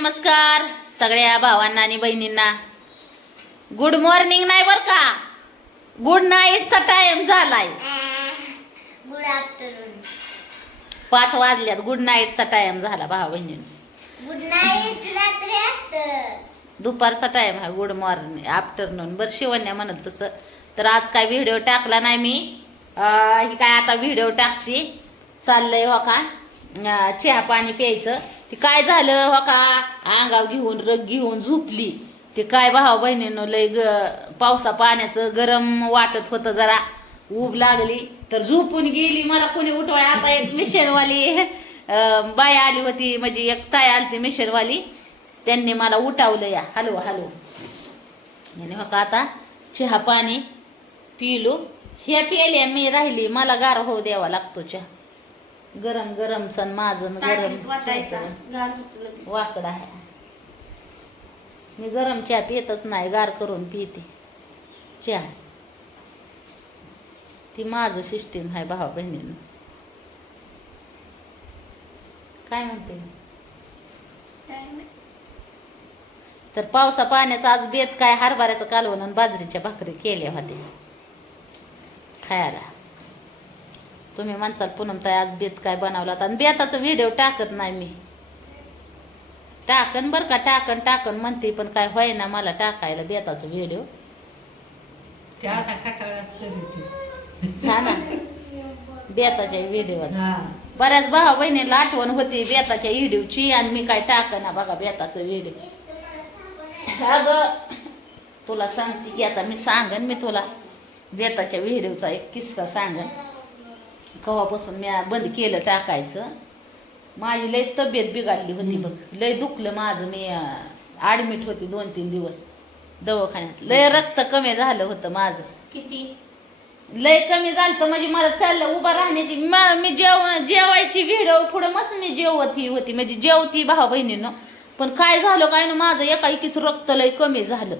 नमस्कार सगळ्या भावांना आणि बहिणींना. गुड मॉर्निंग नाही बर का? गुड नाईटचा टाइम झालाय. गुड आफ्टरनून पाच वाजल्यात. गुड नाईटचा टाइम झाला भावा बहिणींना. गुड नाईट रात्री असत. दुपारचा टाइम आहे. गुड मॉर्निंग आफ्टरनून बरं शिवण्या म्हणत तसं. तर आज काय व्हिडिओ टाकला नाही मी. ही काय आता व्हिडिओ टाकते. चाललंय हो का? चहा पाणी प्यायचं. ते काय झालं हो का? अंगाव घेऊन रग घेऊन झोपली. ते काय भावा बहिणीनं लय ग पावसा पाण्याचं गरम वाटत होतं जरा. ऊब लागली. तर झोपून गेली. मला कोणी उठवाय आता एक मिशनवाली बाय आली होती. म्हणजे एक ताई आली ती मिशनवाली त्यांनी मला उठावलं या. हॅलो हॅलो आणि हो का आता चहा पाणी पिलो. हे पिले मी राहिली. मला गार होऊ द्यावा लागतो चहा. गरम गरम सण माझं गरम वाकड आहे. मी गरम चहा पितच नाही गार करून पिते. चहा. ती माझं सिस्टीम आहे भावा बहिणीनं. काय म्हणते? तर पावसा पाण्याचा आज बेत काय हरभऱ्याचं कालवण आणि बाजरीच्या भाकरी केल्या होत्या. खायला. तुम्ही म्हणसाल पूनम ताई आज बेत काय बनवला होता? आणि बेताचा व्हिडिओ टाकत नाही मी. टाकन बर का टाकन टाकन म्हणते पण काय होय ना मला टाकायला बेताचा व्हिडिओ हा ना? बेताच्या व्हिडिओचा हा. बऱ्याच भावा बहिणीला आठवण होती बेताच्या व्हिडिओची आणि मी काय टाकना बघा बेताचं व्हिडिओ अगं तुला सांगते की आता मी सांगन मी तुला. बेताच्या व्हिडिओचा एक किस्सा सांगन. कवापासून मी बंद केलं टाकायचं. माझी लय तब्येत बिघडली होती बघ. लय दुखलं माझं. मी ऍडमिट होती दोन तीन दिवस दवाखान्यात. लय रक्त कमी झालं होतं माझं. किती? लय कमी झालं म्हणजे मला चाललं उभा राहण्याची म- जेवण जेवायची व्हिडिओ पुढं मस्त मी जेवती होती. म्हणजे जेवती भावा बहिणीनं. पण काय झालं काय ना माझं एका एकीच रक्त लय कमी झालं.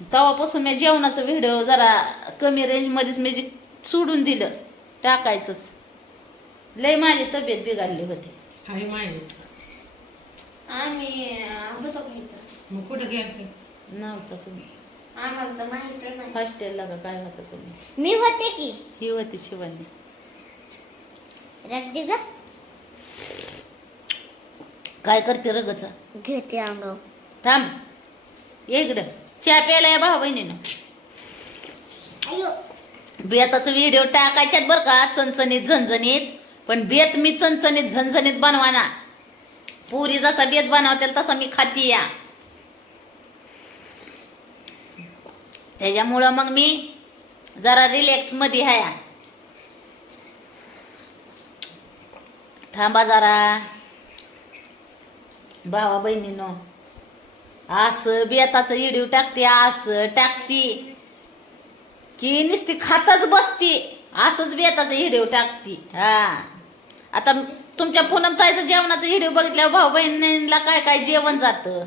तेव्हापासून मी जेवणाचं व्हिडिओ जरा कमी रेंज मध्येच मी सोडून दिलं. टाकायचंच. लय माझी तब्येत बिघडली होती. आम्ही अं, होतो का इथं? मग कुठं गेलते? नव्हतं तुम्ही. आम्हाला तर माहितच नाही. हॉस्टेलला का काय होतं तुम्ही? मी होते की. ही होती शिवानी रगदी ग. काय करते रगचा घेते अंगाव थांब. ये इकडं. चहा प्यायला या भाऊ बहिणीनं अयो बेताचा व्हिडिओ टाकायच्यात बरं का चणचणीत झणझणीत. पण बेत मी चणचणीत झणझणीत बनवाना. पुरी जसा बेत बनवते तसा मी खाती या. त्याच्यामुळं मग मी जरा रिलॅक्समध्ये आहे थांबा जरा. भावा बहिणीनो असं बेताचं व्हिडिओ टाकते असं टाकती. की नुसती खातच बसती. असंच बेताचं व्हिडिओ टाकती. हा. आता तुमच्या पूनम ताईचं जेवणाचं व्हिडिओ बघितल्यावर भाऊ बहिणीला काय काय जेवण जातं?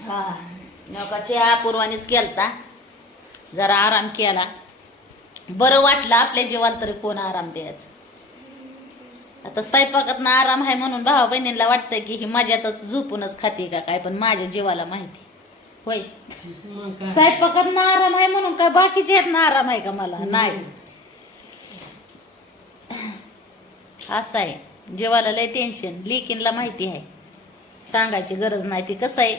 हा. नका चहा पूर्वानीच केलता. जरा आराम केला. बरं वाटलं आपल्या जीवाला तरी कोण आराम द्यायचा. आता स्वयंपाकात ना आराम आहे म्हणून भावा बहिणीला वाटतं की ही माझ्यातच झोपूनच खाते का काय पण माझ्या जीवाला माहिती होय. स्वयंपाकात ना आराम आहे म्हणून काय बाकीचे आहेत ना आराम आहे का मला? नाही. असं आहे. जीवाला लय टेन्शन लेकीनला माहिती आहे. सांगायची गरज नाही. ती कसं आहे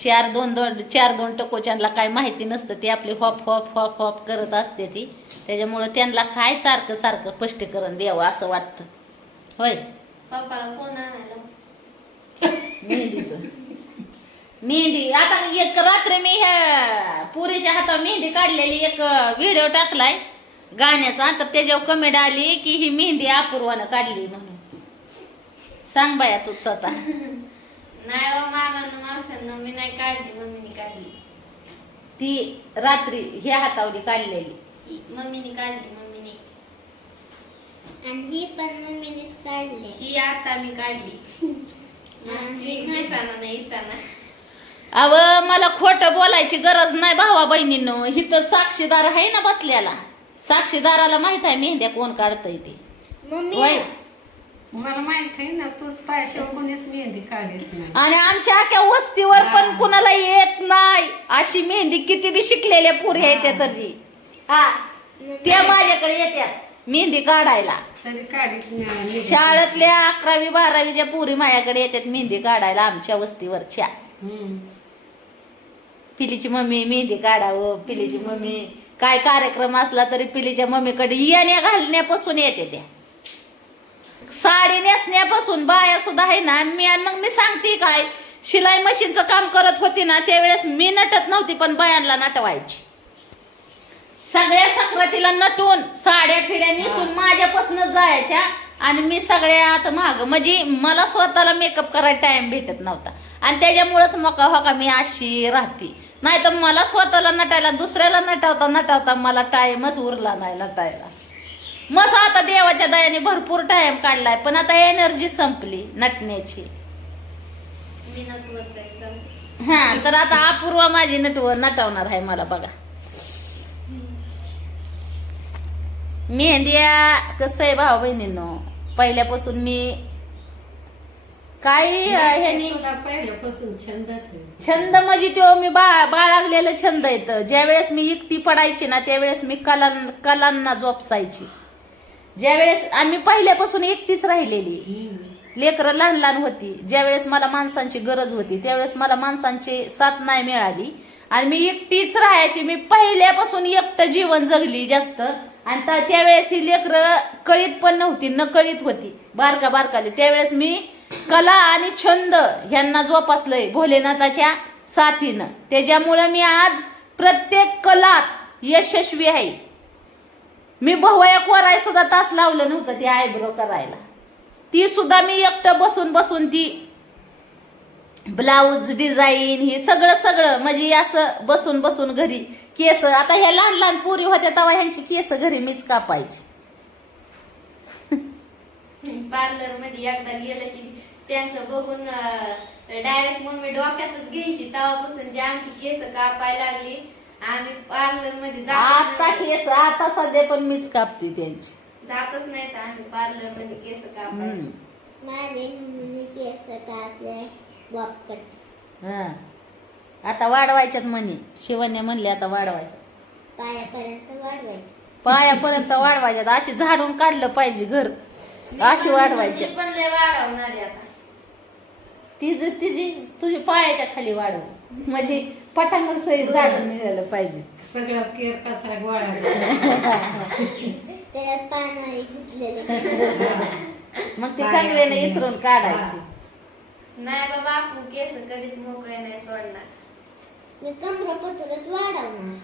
चार दोन दोन चार दोन टकोच्यांना काय माहिती नसतं. ते आपले हॉप हॉप हॉप हॉप करत असते ती. त्याच्यामुळं त्यांना काय सारखं सारखं स्पष्टीकरण द्यावं असं वाटतं. होय. पप्पाला कोण आणायला? मेहंदीचं. मेहंदी आता एक रात्री मी ह्या पुरीच्या हातावर मेहंदी काढलेली एक व्हिडिओ टाकलाय गाण्याचा. तर त्याच्यावर कमेंट आली की ही मेहंदी अपूर्वानं काढली म्हणून. सांग बाया तू स्वतः. नाही हो मामानं मावशांना मी नाही काढली मम्मीने काढली. ती रात्री ह्या हातावली काढलेली. मम्मीने काढली. आणि ही पण काढली ही आता मी काढली अव मला खोटं बोलायची गरज नाही भावा बहिणींनो. ही तर साक्षीदार आहे ना बसल्याला. साक्षीदाराला माहीत आहे मेहंद्या कोण काढतय ते. मम्मी. मला माहीत आहे ना तूच पायाशिवाय कोणीच मेहंदी काढत नाही. आणि आमच्या आख्या वस्तीवर पण. कुणाला येत नाही. अशी मेहंदी किती बी शिकलेल्या पुरी आहेत त्या तरी. हा. त्या माझ्याकडे येत्यात मेहंदी काढायला. तरी काढत नाही शाळेतल्या अकरावी बारावीच्या पुरी माझ्याकडे येतात मेहंदी काढायला आमच्या वस्तीवरच्या. हम्म. पिलीची मम्मी मेहंदी काढावं पिलीची मम्मी. काय कार्यक्रम असला तरी पिलीच्या मम्मीकडे येण्या घालण्यापासून येते त्या. साडी नेसण्यापासून बाया सुद्धा आहे ना मी आणि मग मी सांगते काय शिलाई मशीनचं काम करत होती ना त्यावेळेस मी नटत नव्हती पण बायांना नटवायची. सगळ्या सक्रातीला नटून साड्या फिड्या नेसून माझ्यापासूनच जायच्या आणि मी सगळ्यात महाग म्हणजे मला स्वतःला मेकअप करायला टाइम भेटत नव्हता. आणि त्याच्यामुळेच मोका होका मी अशी राहते. नाही तर मला स्वतःला नटायला दुसऱ्याला नटवता नटवता मला टाइमच उरला नाही नटायला. मग आता देवाच्या दयाने भरपूर टाइम काढलाय पण आता एनर्जी संपली नटण्याची. हा तर आता अपूर्वा माझी नटव नटवणार आहे मला बघा. मेहंदिया कसं आहे भाऊ बहिणींनो? पहिल्यापासून मी ह्यानी पहिल्यापासून छंदच आहे. छंद म्हणजे तो मी बा बाळगलेलं छंद येतं ज्यावेळेस मी एकटी पडायची ना त्यावेळेस मी कलां कलांना जोपसायची. ज्यावेळेस आणि मी पहिल्यापासून एकटीच राहिलेली. लेकरं लहान लहान होती. ज्यावेळेस मला माणसांची गरज होती त्यावेळेस मला माणसांची साथ नाही मिळाली. आणि मी एकटीच राहायची. मी पहिल्यापासून एकटं जीवन जगली जास्त. आणि त्यावेळेस ही लेकरं कळीत पण नव्हती न कळीत होती. बारका बारकाली. त्यावेळेस मी कला आणि छंद ह्यांना जोपासलंय भोलेनाथाच्या साथीनं. त्याच्यामुळे मी आज प्रत्येक कलात यशस्वी आहे. मी भवया वराय सुद्धा तास लावलं नव्हतं ती आयब्रो करायला. ती सुद्धा मी एकटं बसून बसून ती ब्लाऊज डिझाईन ही सगळं सगळं. म्हणजे असं बसून बसून घरी केस. आता ह्या लहान लहान पुरी होत्या तेव्हा ह्यांची केस घरी मीच कापायची. पार्लरमध्ये एकदा गेलं की त्यांचं बघून डायरेक्ट मम्मी डोक्यातच घ्यायची. तेव्हापासून जे आमची केस कापायला लागली आम्ही पार्लरमध्ये आता. केस आता सध्या पण मीच कापते त्यांची. जातच नाही तर आम्ही पार्लरमध्ये केस कापायला. हम्म. माझे मम्मीने केस कापले. हा. आता वाढवायच्यात म्हणे. शिवण्या म्हणले आता वाढवायच्या. पायापर्यंत वाढवायचे. पायापर्यंत वाढवायच्यात. अशी झाडून काढलं पाहिजे घर. अशी वाढवायच्या पण लय वाढवणार आहे आता तिची तिची तुझी पायाच्या खाली वाढव. म्हणजे पटांग सहित झाडून निघालं पाहिजे. सगळं केर कचरा गोळा त्याच्यात पानाने गुंतलेले. मग ते चांगल्याने इचरून काढायची. नाही बाबा आपण केस कधीच मोकळे नाही सोडणार. मी कमरपत्रच वाढवणार.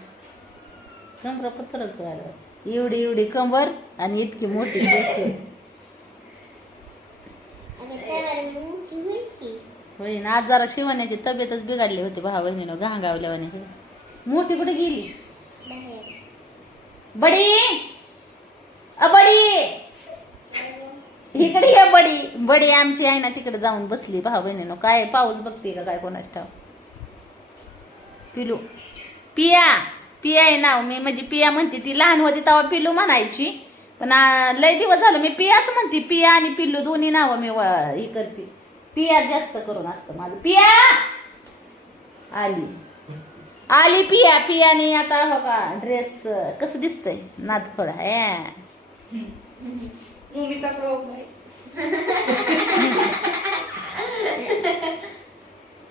कमर पत्रच वाढव. एवढी एवढी कमर आणि इतकी मोठी केस. आता त्यावर मी मोठी होईल की होईन आज जरा शिवण्याची तब्येतच बिघडली होती भावा बहिणीनं घांगावल्यावाने मोठी कुठे गेली? बाहेर. बडी! अ बडी! इकडे ये बडी. बडी आमची आहे ना तिकडे जाऊन बसली. भाऊ बहिणीनं काय पाऊस बघते का काय कोणाच ठाव पिलू. पिया. पिया आहे नाव. मी म्हणजे पिया म्हणते. ती लहान होती तेव्हा पिलू म्हणायची. पण लय दिवस झालं मी पियाच म्हणते. पिया आणि पिल्लू दोन्ही नावं मी हे करते. पिया जास्त करून असतं माझं. पिया! आली. आली पिया. पियाने आता हो का ड्रेस कसं दिसतंय? नादखोळ आहे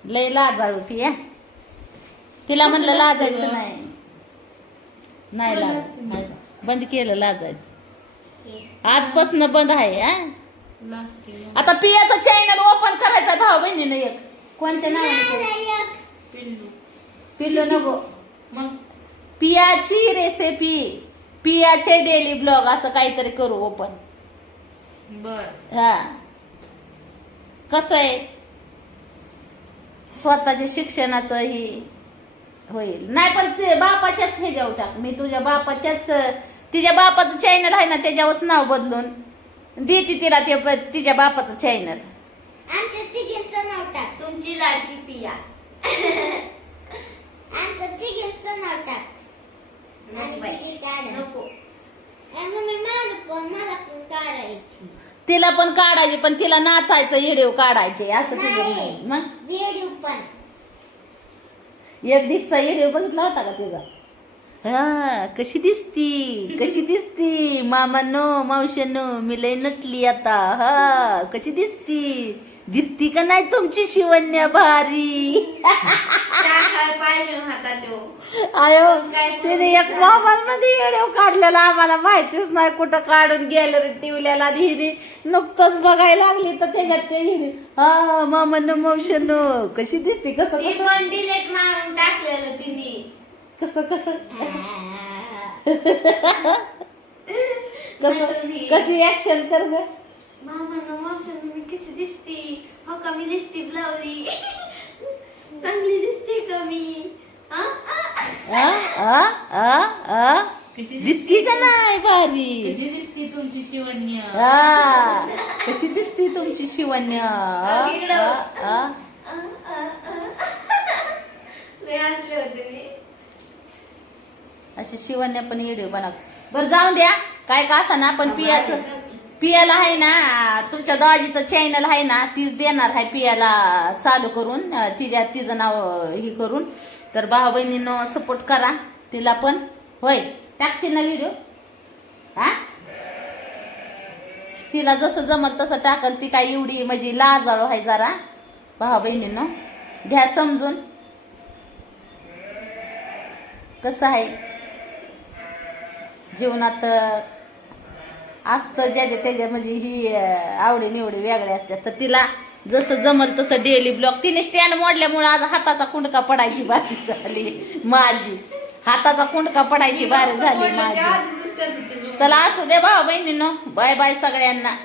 लय लाजाळू पिया तिला म्हणलं लाजायचं नाही. नाही लाज नाही. बंद केलं लाजायचं. आजपासून बंद आहे आता पियाचं चॅनल ओपन करायचा भाऊ बहिणीनं एक. कोणत्या नावाने पिल्लू. पिल्लू नको. मग? पियाची रेसिपी पियाचे डेली ब्लॉग असं काहीतरी करू ओपन बर. हा. कसं आहे? स्वतःच्या शिक्षणाचं ही होईल. नाही पण ते बापाच्याच ह्याच्यावर टाक. मी तुझ्या बापाच्याच तिच्या बापाचं चॅनल आहे ना त्याच्यावरच नाव बदलून. देते तिला ते तिच्या बापाचं चॅनल आमच्या तिघींचं नाव टाक. तुमची लाडकी पिया. आमचं तिघींचं नाव टाक. नको मम्मी पण मला पण काढायची. तिला पण काढायचे पण तिला नाचायचं व्हिडिओ काढायचे असं तुझं नाही. मग? व्हिडिओ पण. एक दिवसचा व्हिडिओ बघितला होता का तिचा? हा कशी दिसती कशी दिसती? मामानो मावशानो मी लय नटली आता. हा कशी दिसती? दिसती का नाही तुमची शिवण्या भारी? आयो तिने एक मोबाईल मध्ये व्हिडिओ काढलेला आम्हाला माहितीच नाही कुठं काढून गॅलरीत ठेवलेला आणि हिने नुकतंच बघायला लागली तर त्याच्यात ते हिने. हा मामानो मावशानो कशी दिसते? कसं कसं? डिलेट मारून टाकलेलं तिने. कसं कसं? कसं? ही. कशी ऍक्शन कर ग? मामा मावशानं मी कशी दिसते. हो का मी लिपस्टिक लावली. चांगली दिसते का मी? आ? आ? आ? आ? आ? आ? दिसती? का नाही भारी कशी दिसती तुमची शिवण्य? कशी दिसती तुमची शिवण्या? हसले होते मी. अशी शिवण्या पण व्हिडिओ बनव. बरं जाऊन द्या. काय का असा ना पण पियाचं. पियाला आहे ना तुमच्या दाजीचं चॅनल आहे ना तीच देणार आहे पियाला चालू करून तिच्या तिचं नाव हे करून. तर भाऊ बहिणीनं सपोर्ट करा तिला पण. होय टाकची ना व्हिडिओ हा? तिला जसं जमत तसं टाकल ती काय एवढी म्हणजे लाजाळू आहे जरा. भाऊ बहिणीनं घ्या समजून. कसं आहे? जीवनात असतं ज्याच्या त्याच्या म्हणजे ही आवडी निवडी वेगळ्या असतात. तर तिला जसं जमल तसं डेली ब्लॉग तिने स्टँड मोडल्यामुळे आज हाताचा कुंडका पडायची बारी झाली. माझी. हाताचा कुंडका पडायची बारी झाली माझी. चला असू दे भाऊ बहिणीनं. बाय बाय सगळ्यांना.